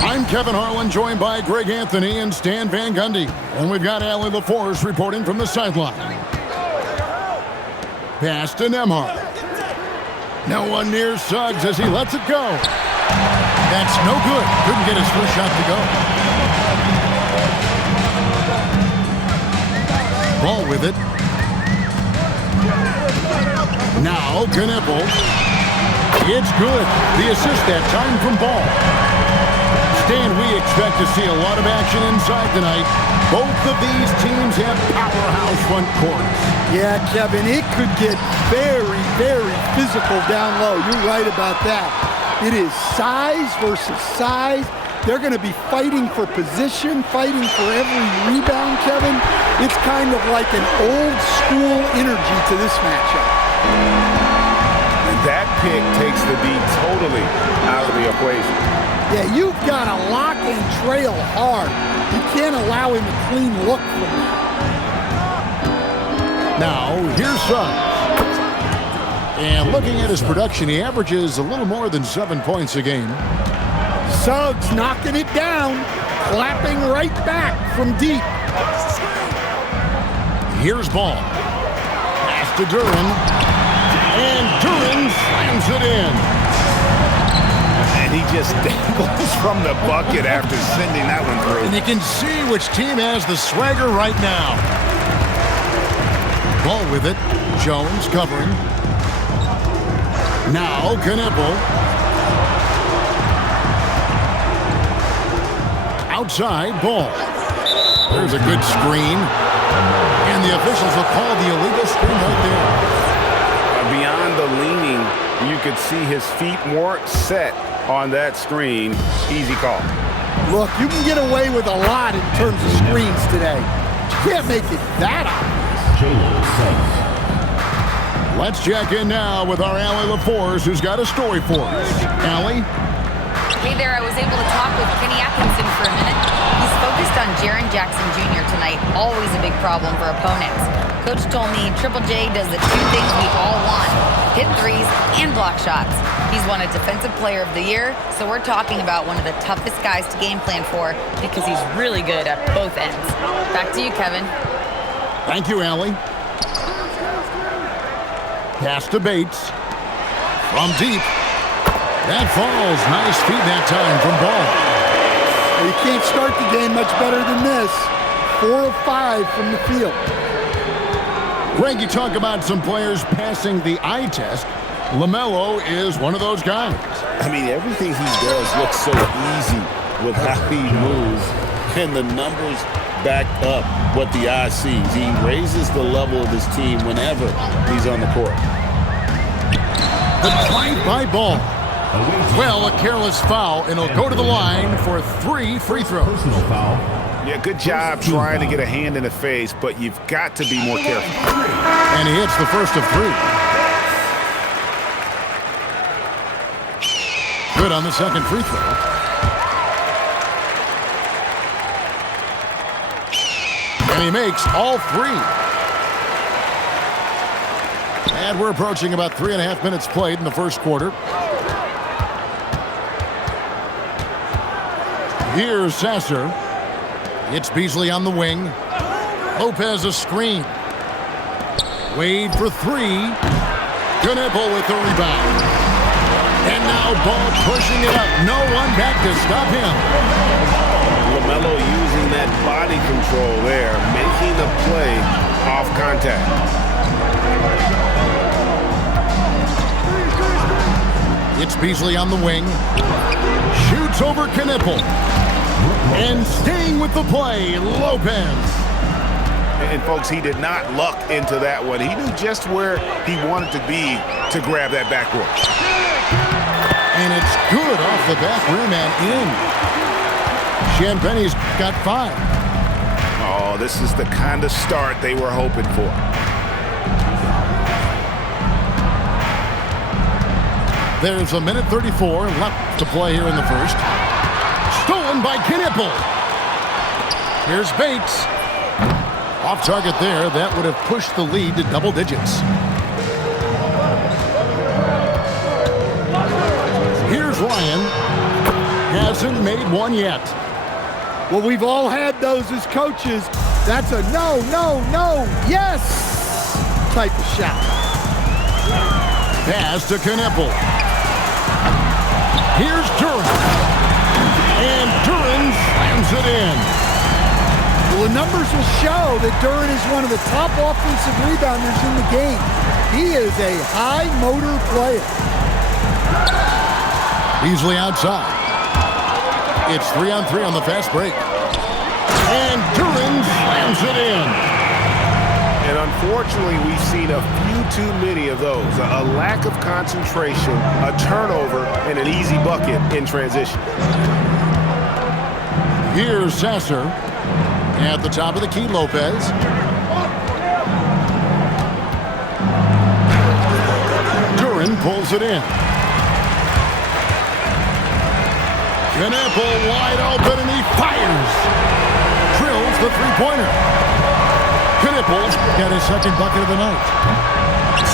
I'm Kevin Harlan, joined by Greg Anthony and Stan Van Gundy. And we've got Allie LaForce reporting from the sideline. Pass to Nembhard. No one near Suggs as he lets it go. That's no good. Couldn't get his first shot to go. Ball with it. Now Knippel. It's good. The assist that time from Ball. Stan, we expect to see a lot of action inside tonight. Both of these teams have powerhouse front courts. Yeah, Kevin, it could get very, very physical down low. You're right about that. It is size versus size. They're going to be fighting for position, fighting for every rebound, Kevin. It's kind of like an old school energy to this matchup. And that pick takes the D totally out of the equation. Yeah, you've got to lock and trail hard. You can't allow him a clean look from that. Now, here's Suggs. And looking at his production, he averages a little more than 7 points a game. Suggs knocking it down, clapping right back from deep. Here's Ball. Pass to Duren. And Duren slams it in. And he just dangles from the bucket after sending that one through. And you can see which team has the swagger right now. Ball with it. Jones covering. Now Knippel. Outside, Ball. There's a good screen. And the officials will call the illegal screen right there. Beyond the leaning, you could see his feet weren't set on that screen. Easy call. Look, you can get away with a lot in terms of screens today. You can't make it that obvious. Let's check in now with our Allie LaForce, who's got a story for us. Allie? Hey there, I was able to talk with Kenny Atkinson for a minute. He's focused on Jaren Jackson Jr. tonight, always a big problem for opponents. Coach told me Triple J does the two things we all want, hit threes and block shots. He's won a Defensive Player of the Year, so we're talking about one of the toughest guys to game plan for because he's really good at both ends. Back to you, Kevin. Thank you, Allie. Pass to Bates. From deep. That falls. Nice feed that time from Ball. You can't start the game much better than this. 4 of 5 from the field. Greg, you talk about some players passing the eye test. LaMelo is one of those guys. I mean, everything he does looks so easy with how he moves, and the numbers back up what the eye sees. He raises the level of his team whenever he's on the court. The drive by Ball. Well, a careless foul, and he'll go to the line for 3 free throws. Personal foul. Yeah, good job trying to get a hand in the face, but you've got to be more careful. And he hits the first of 3. Good on the second free throw. And he makes all 3. And we're approaching about 3.5 minutes played in the first quarter. Here's Sasser. It's Beasley on the wing. Lopez a screen. Wade for 3. Knippel with the rebound. And now Ball pushing it up. No one back to stop him. LaMelo using that body control there, making the play off contact. It's Beasley on the wing. Shoots over Knippel. And staying with the play, Lopez. And folks, he did not luck into that one. He knew just where he wanted to be to grab that backboard. And it's good off the back rim and in. Champagne's got 5. Oh, this is the kind of start they were hoping for. There's a minute 34 left to play here in the first. Stolen by Knippel. Here's Bates. Off target there. That would have pushed the lead to double digits. Here's Ryan. hasn't made one yet. Well, we've all had those as coaches. That's a no, no, no, yes type of shot. Pass to Kneppel. Here's Duren. And Duren slams it in. Well, the numbers will show that Duren is one of the top offensive rebounders in the game. He is a high motor player. Beasley outside. It's 3-on-3 on the fast break. And Duren slams it in. And unfortunately, we've seen a few too many of those. A lack of concentration, a turnover, and an easy bucket in transition. Here's Sasser. At the top of the key, Lopez. Duren pulls it in. Kneppel wide open, and he fires. Drills the three-pointer. Kneppel's got his second bucket of the night.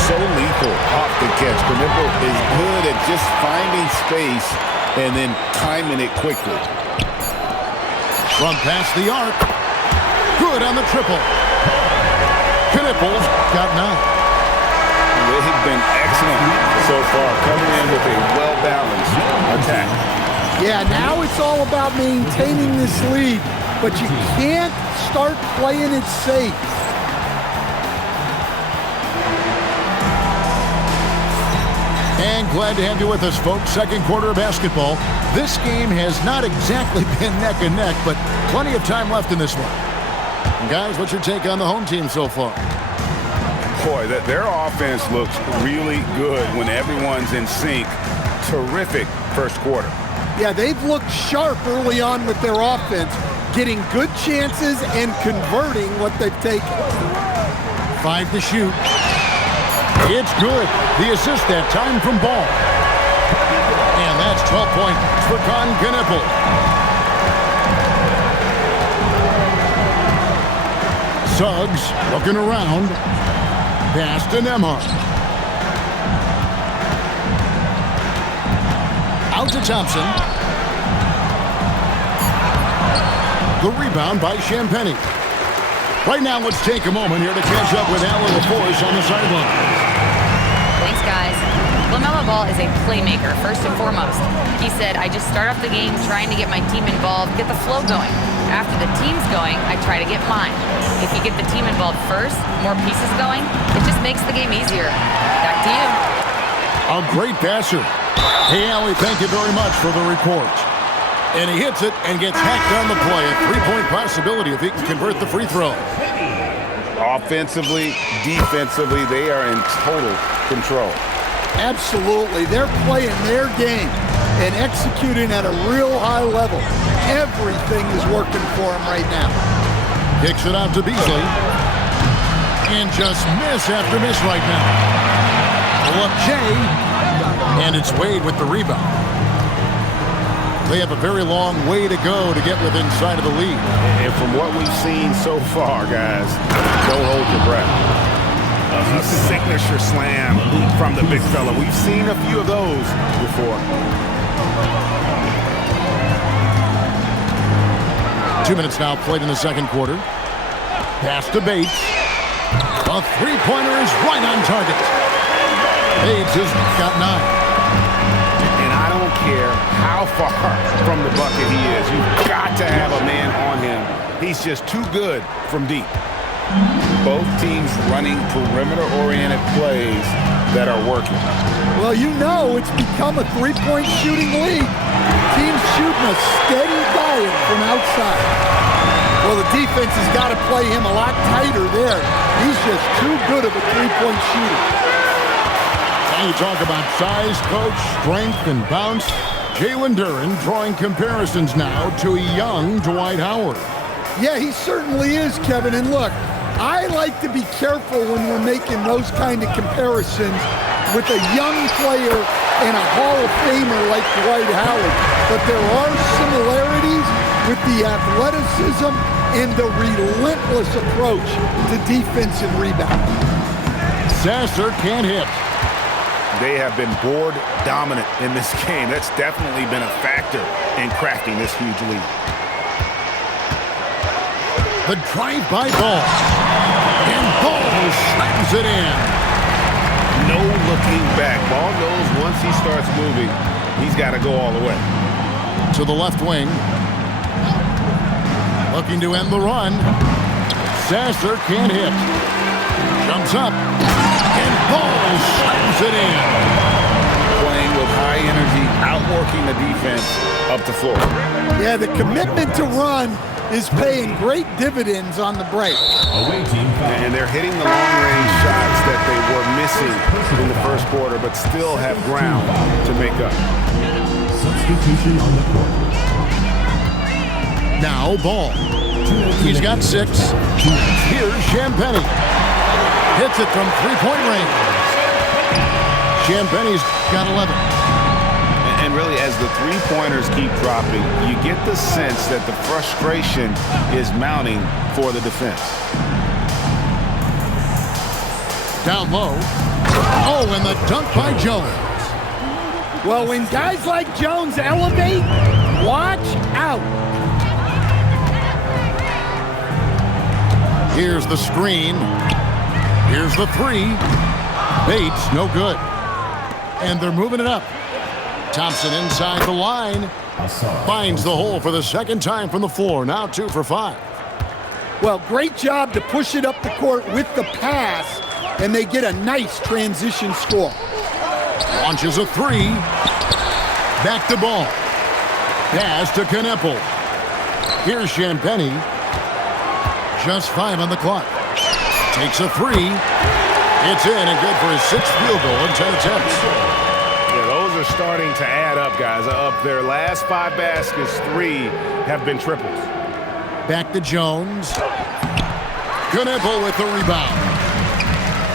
So lethal off the catch. Kneppel is good at just finding space and then timing it quickly. From past the arc. Good on the triple. Kneppel's got 9. They've been excellent so far, coming in with a well-balanced attack. Yeah, now it's all about maintaining this lead, but you can't start playing it safe. And glad to have you with us, folks. Second quarter of basketball. This game has not exactly been neck and neck, but plenty of time left in this one. And guys, what's your take on the home team so far? Boy, their offense looks really good when everyone's in sync. Terrific first quarter. Yeah, they've looked sharp early on with their offense, getting good chances and converting what they've taken. 5 to shoot. It's good. The assist that time from Ball. And that's 12 points for Con Kneppel. Suggs looking around. Pass to Nembhard. Out to Thompson. The rebound by Champagnie. Right now, let's take a moment here to catch up with Alan LaForce on the sideline. Thanks, guys. LaMelo Ball is a playmaker, first and foremost. He said, I just start off the game trying to get my team involved, get the flow going. After the team's going, I try to get mine. If you get the team involved first, more pieces going, it just makes the game easier. Back to you. A great passer. Hey, Allie, thank you very much for the report. And he hits it and gets hacked on the play. A three-point possibility if he can convert the free throw. Offensively, defensively, they are in total control. Absolutely. They're playing their game and executing at a real high level. Everything is working for them right now. Kicks it out to Beasley. And just miss after miss right now. Pull up Jay. And it's Wade with the rebound. They have a very long way to go to get within sight of the lead. And from what we've seen so far, guys, don't hold your breath. A signature slam from the big fella. We've seen a few of those before. 2 minutes now played in the second quarter. Pass to Bates. A three-pointer is right on target. Bates has got 9. And I don't care how far from the bucket he is. You've got to have a man on him. He's just too good from deep. Both teams running perimeter-oriented plays that are working. Well, you know it's become a three-point shooting league. Teams shooting a steady diet from outside. Well, the defense has got to play him a lot tighter there. He's just too good of a three-point shooter. And you talk about size, coach, strength, and bounce. Jalen Duren drawing comparisons now to a young Dwight Howard. Yeah, he certainly is, Kevin. And look, I like to be careful when we're making those kind of comparisons with a young player and a Hall of Famer like Dwight Howard. But there are similarities with the athleticism and the relentless approach to defense and rebound. Sasser can't hit. They have been board dominant in this game. That's definitely been a factor in crafting this huge lead. The drive-by ball. And Ball slams it in. No looking back. Ball goes once he starts moving. He's got to go all the way. To the left wing. Looking to end the run. Sasser can't hit. Jumps up. And Ball slams it in. Playing with high energy, outworking the defense up the floor. Yeah, the commitment to run is paying great dividends on the break. And they're hitting the long-range shots that they were missing in the first quarter, but still have ground to make up. Substitution on the court. Now Ball. He's got 6. Here's Champagnie. Hits it from three-point range. Champagnie's got 11. And really, as the three-pointers keep dropping, you get the sense that the frustration is mounting for the defense. Down low. Oh, and the dunk by Jones. Well, when guys like Jones elevate, watch out. Here's the screen. Here's the 3. Bates, no good. And they're moving it up. Thompson inside the line. Finds the hole for the second time from the floor. Now 2 for 5. Well, great job to push it up the court with the pass, and they get a nice transition score. Launches a 3. Back to Ball. Pass to Kneppel. Here's Champagnie. Just 5 on the clock. Takes a 3. It's in and good for his 6th field goal in 10 attempts. Yeah, those are starting to add up, guys. Of their last 5 baskets, 3 have been triples. Back to Jones. Kneppel with the rebound.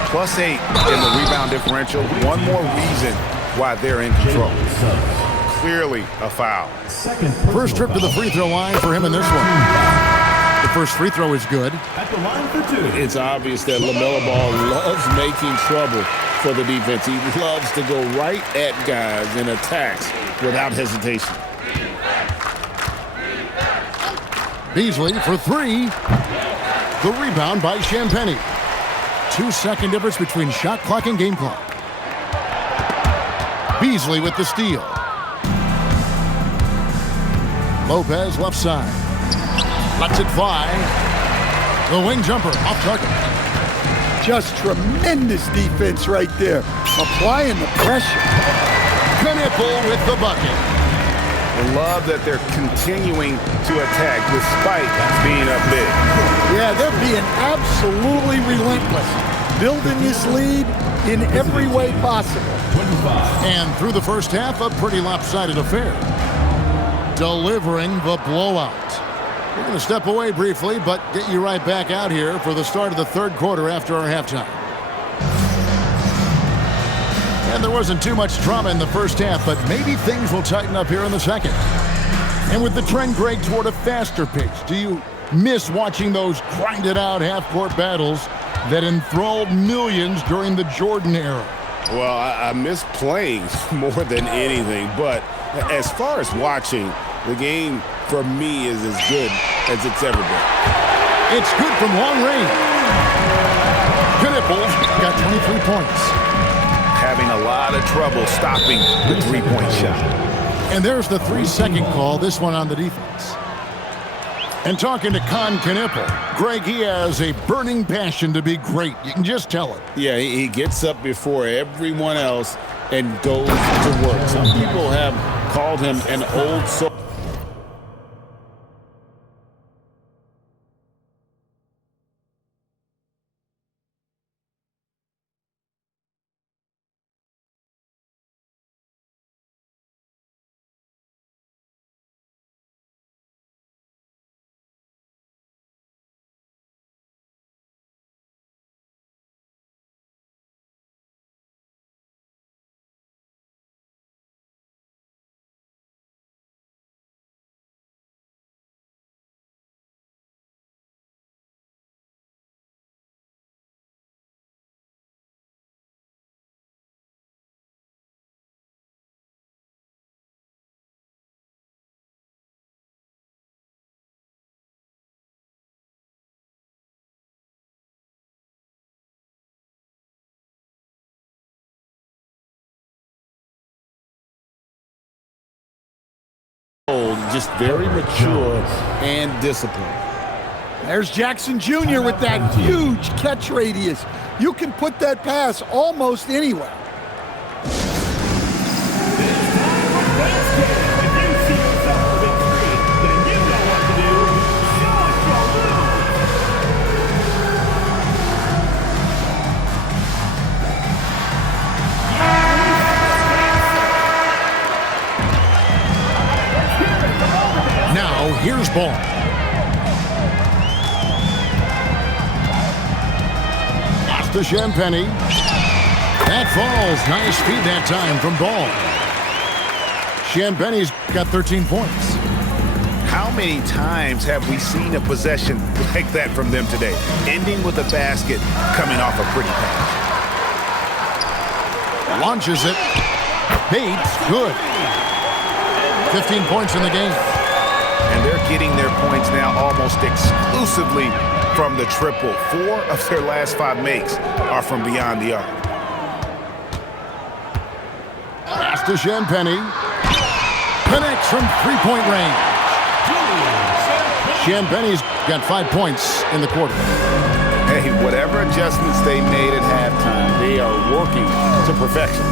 +8 in the rebound differential. One more reason why they're in control. Clearly a foul. First trip to the free throw line for him in this one. The first free throw is good. At the line for 2. It's obvious that LaMelo Ball loves making trouble for the defense. He loves to go right at guys and attacks without hesitation. Beasley for 3. The rebound by Champagnie. 2-second difference between shot clock and game clock. Beasley with the steal. Lopez left side. Lets it fly. The wing jumper off target. Just tremendous defense right there. Applying the pressure. Kneppel with the bucket. I love that they're continuing to attack despite being up big. Yeah, they're being absolutely relentless. Building this lead in every way possible. And through the first half, a pretty lopsided affair. Delivering the blowout. We're going to step away briefly, but get you right back out here for the start of the third quarter after our halftime. And there wasn't too much drama in the first half, but maybe things will tighten up here in the second. And with the trend, Greg, toward a faster pace, do you miss watching those grinded-out half-court battles that enthralled millions during the Jordan era? Well, I miss playing more than anything, but as far as watching, the game for me is as good as it's ever been. It's good from long range. Kneppel got 23 points. Having a lot of trouble stopping the three-point shot. And there's the 3-second call, this one on the defense. And talking to Con Kneppel, Greg, he has a burning passion to be great. You can just tell it. Yeah, he gets up before everyone else and goes to work. Some people have called him an old soul. just very mature and disciplined. There's Jackson Jr. with that huge catch radius. You can put that pass almost anywhere. Now, here's Ball. Pass to Champagnie. That falls. Nice feed that time from Ball. Champagnie's got 13 points. How many times have we seen a possession like that from them today? Ending with a basket, coming off a pretty pass. Launches it. Bates, good. 15 points in the game. And they're getting their points now almost exclusively from the triple. 4 of their last 5 makes are from beyond the arc. Pass to Champagnie. Connects from three-point range. Champagnie's got 5 points in the quarter. Hey, whatever adjustments they made at halftime, they are working to perfection.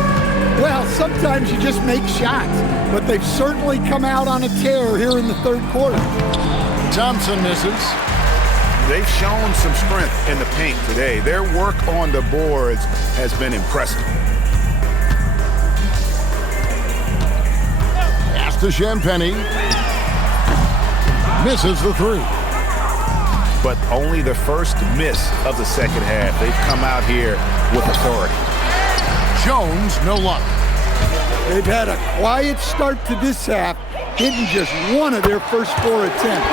Well, sometimes you just make shots, but they've certainly come out on a tear here in the third quarter. Thompson misses. They've shown some strength in the paint today. Their work on the boards has been impressive. Pass to Champagnie. Misses the three. But only the first miss of the second half. They've come out here with authority. Jones, no luck. They've had a quiet start to this half, hitting just one of their first 4 attempts.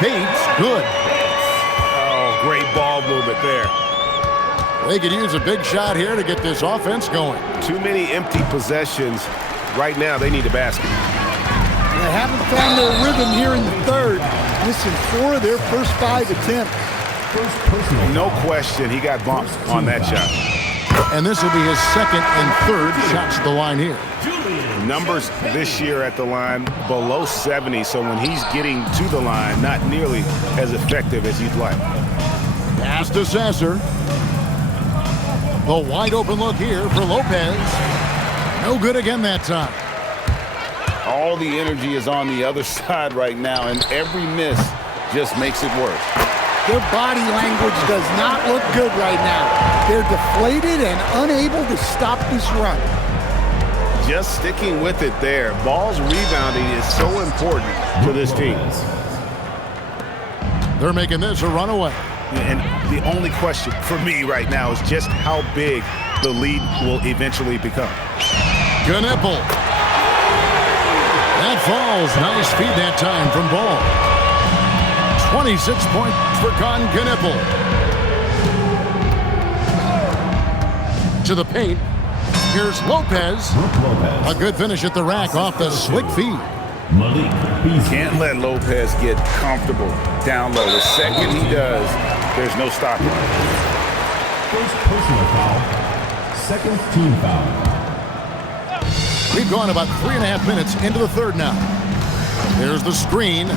Bates, good. Oh, great ball movement there. They could use a big shot here to get this offense going. Too many empty possessions. Right now, they need a basket. They haven't found their rhythm here in the third, missing 4 of their first 5 attempts. No question, he got bumped on that shot. And this will be his second and third shots at the line here. Numbers this year at the line below 70, so when he's getting to the line, not nearly as effective as you'd like. Pass to Sasser. The wide open look here for Lopez. No good again that time. All the energy is on the other side right now, and every miss just makes it worse. Their body language does not look good right now. They're deflated and unable to stop this run. Just sticking with it there. Ball's rebounding is so important to this team. They're making this a runaway. And the only question for me right now is just how big the lead will eventually become. Knipple. That falls. Nice feed that time from Ball. 26 points for Con Knipple. To the paint. Here's Lopez. A good finish at the rack off the slick feed. Malik Beasley. Can't let Lopez get comfortable down low. The second he does, there's no stopping. First personal foul. Second team foul. We've gone about 3.5 minutes into the third now. There's the screen.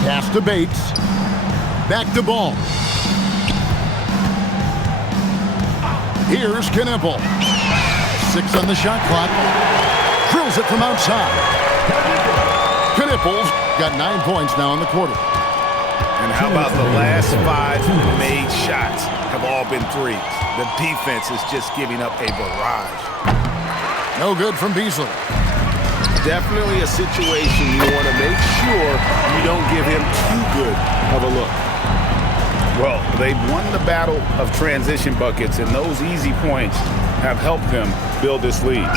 Pass to Bates. Back to Ball. Here's Knipple. 6 on the shot clock. Drills it from outside. Knipple's got 9 points now in the quarter. And how about the last 5 made shots have all been threes? The defense is just giving up a barrage. No good from Beasley. Definitely a situation you want to make sure you don't give him too good of a look. Well, they've won the battle of transition buckets, and those easy points have helped them build this lead.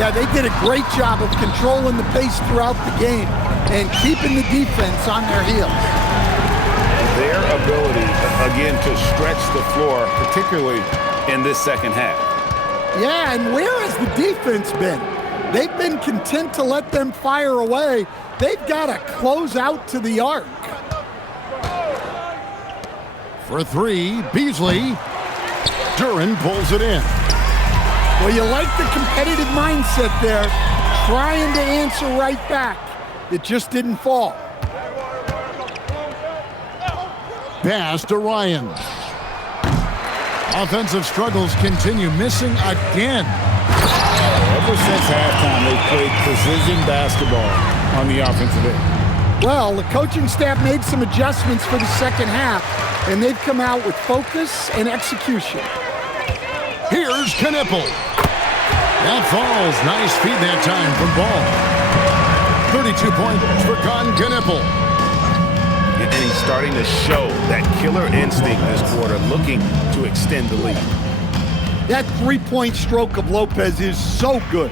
Yeah, they did a great job of controlling the pace throughout the game and keeping the defense on their heels. Their ability, again, to stretch the floor, particularly in this second half. Yeah, and where has the defense been? They've been content to let them fire away. They've got to close out to the arc. For 3, Beasley. Duren pulls it in. Well, you like the competitive mindset there, trying to answer right back. It just didn't fall. Pass to Ryan. Offensive struggles continue, missing again. Ever since halftime, they've played precision basketball on the offensive end. Well, the coaching staff made some adjustments for the second half, and they've come out with focus and execution. Here's Knipple. That falls. Nice feed that time from Ball. 32 points for Con Knipple. And he's starting to show that killer instinct this quarter, looking to extend the lead. That three-point stroke of Lopez is so good.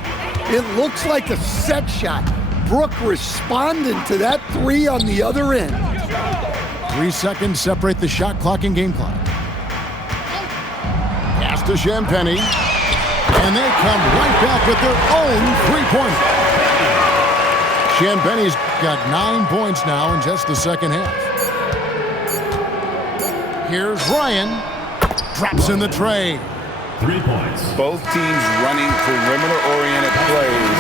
It looks like a set shot. Brook responding to that three on the other end. 3 seconds separate the shot clock and game clock. Pass to Champagnie. And they come right back with their own three-pointer. Champagnie's got 9 points now in just the second half. Here's Ryan. Drops in the tray. 3 points. Both teams running perimeter-oriented plays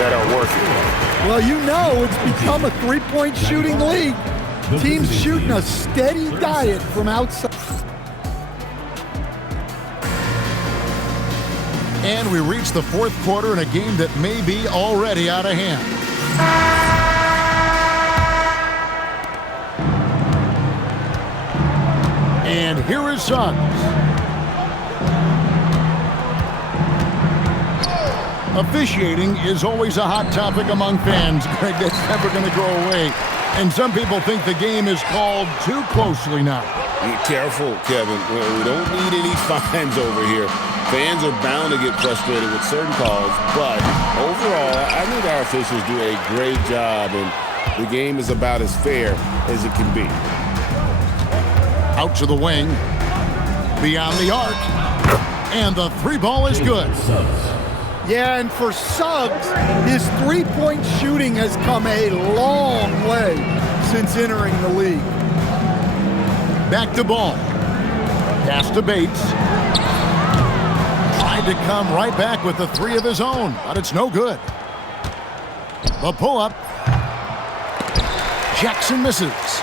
that are working. Well, you know it's become a three-point shooting league. Teams shooting a steady diet from outside. And we reach the fourth quarter in a game that may be already out of hand. And here is Suggs. Officiating is always a hot topic among fans, Greg. That's never going to go away. And some people think the game is called too closely now. Be careful, Kevin. We don't need any fines over here. Fans are bound to get frustrated with certain calls, but overall, I think our officials do a great job, and the game is about as fair as it can be. Out to the wing, beyond the arc, and the three ball is good. Yeah, and for Suggs, his three-point shooting has come a long way since entering the league. Back to Ball. Pass to Bates. Tried to come right back with the three of his own, but it's no good. The pull-up. Jackson misses.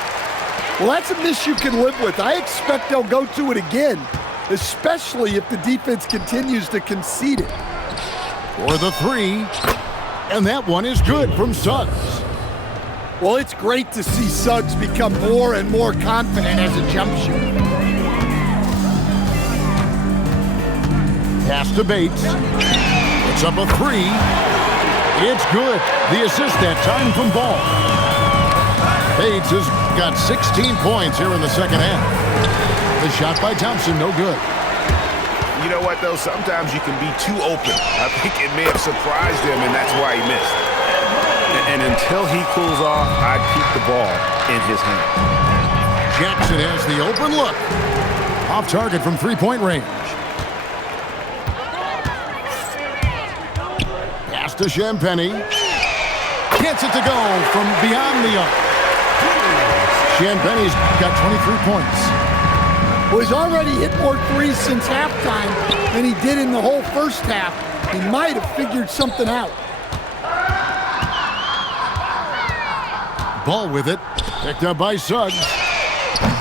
Well, that's a miss you can live with. I expect they'll go to it again, especially if the defense continues to concede it. For the three, and that one is good from Suggs. Well, it's great to see Suggs become more and more confident as a jump shooter. Pass to Bates. It's up a three. It's good. The assist that time from Ball. Bates has got 16 points here in the second half. The shot by Thompson, no good. You know what, though? Sometimes you can be too open. I think it may have surprised him, and that's why he missed. And until he cools off, I'd keep the ball in his hand. Jackson has the open look. Off target from three-point range. Pass to Champagnie. Gets it to go from beyond the arc. Champagnie's got 23 points. Well, he's already hit more threes since halftime than he did in the whole first half. He might have figured something out. Ball with it. Picked up by Suggs.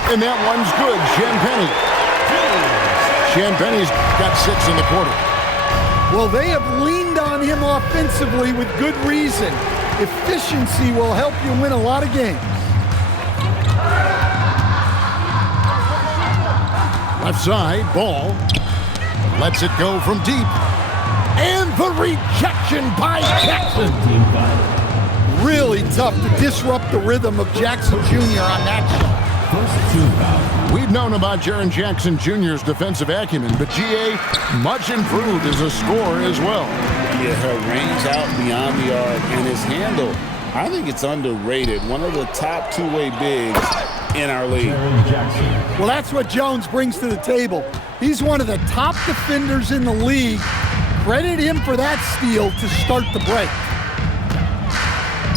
And that one's good. Champagnie. Champagnie's got 6 in the quarter. Well, they have leaned on him offensively with good reason. Efficiency will help you win a lot of games. Left side, Ball. Lets it go from deep. And the rejection by Jackson. Really tough to disrupt the rhythm of Jackson Jr. on that shot. First team foul. We've known about Jaren Jackson Jr.'s defensive acumen, but GA much improved as a scorer as well. Yeah, her range out beyond the arc and his handle, I think it's underrated. One of the top two-way bigs in our league. Well, that's what Jones brings to the table. He's one of the top defenders in the league. Credit him for that steal to start the break.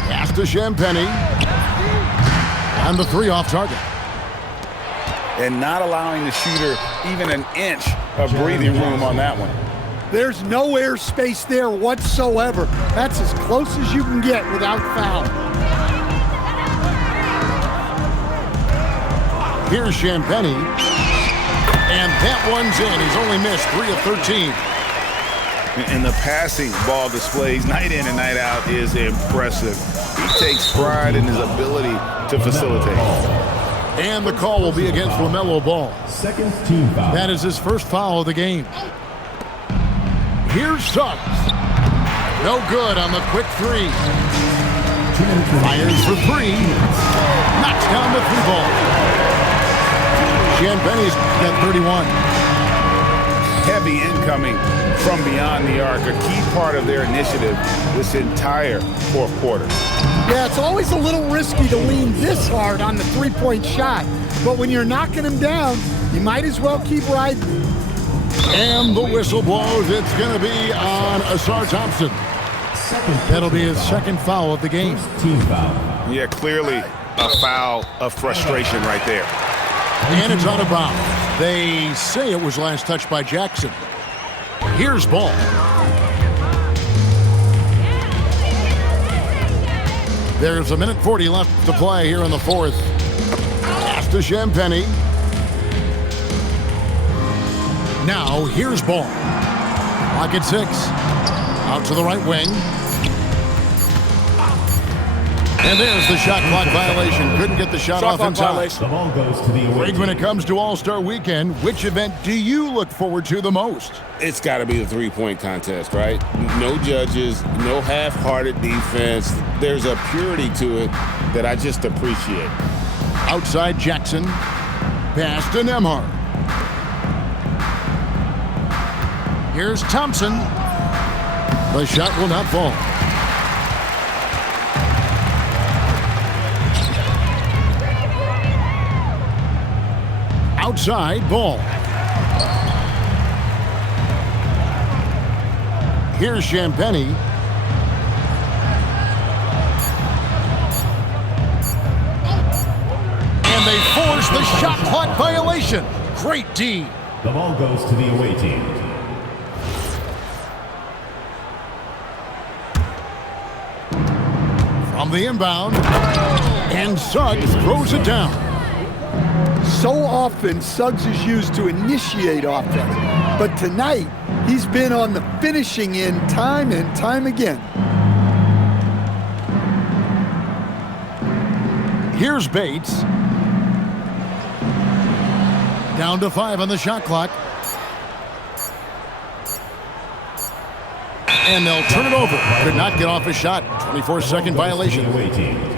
Pass to Champagnie. And the three off target. And not allowing the shooter even an inch of breathing room on that one. There's no air space there whatsoever. That's as close as you can get without foul. Here's Champagnie. And that one's in. He's only missed 3 of 13. And the passing ball displays night in and night out is impressive. He takes pride in his ability to facilitate. And the call will be against LaMelo Ball. Second team foul. That is his first foul of the game. Here's Suggs. No good on the quick three. Fires for 3. Knocks down the 3 ball. Champagnie's got 31. Heavy incoming from beyond the arc, a key part of their initiative this entire fourth quarter. Yeah, it's always a little risky to lean this hard on the three-point shot. But when you're knocking him down, you might as well keep riding. And the whistle blows. It's going to be on Ausar Thompson. That'll be his second foul of the game. Team foul. Yeah, clearly a foul of frustration right there. And it's out of bounds. They say it was last touched by Jackson. Here's Ball. There's 1:40 left to play here in the fourth. Pass to Champagnie. Now here's Ball. Clock at 6. Out to the right wing. And there's the shot clock violation. Couldn't get the shot off in time. The ball goes to the away Greg, when it team. comes to All-Star Weekend, which event do you look forward to the most? It's got to be the three-point contest, right? No judges, no half-hearted defense. There's a purity to it that I just appreciate. Outside Jackson. Pass to Nembhard. Here's Thompson. The shot will not fall. Outside Ball. Here's Champagnie. And they force the shot clock violation. Great D. The ball goes to the away team. From the inbound. And Suggs throws it down. So often, Suggs is used to initiate offense. But tonight, he's been on the finishing end time and time again. Here's Bates. Down to 5 on the shot clock. And they'll turn it over. Could not get off a shot. 24-second violation. The away team.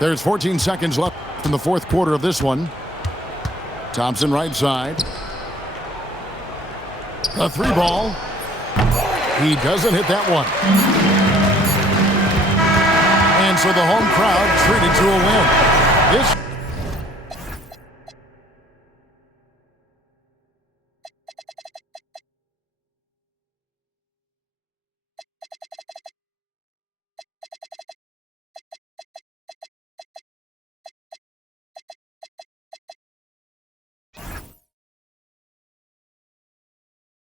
There's 14 seconds left in the fourth quarter of this one. Thompson right side. The 3 ball. He doesn't hit that one. And so the home crowd treated to a win. This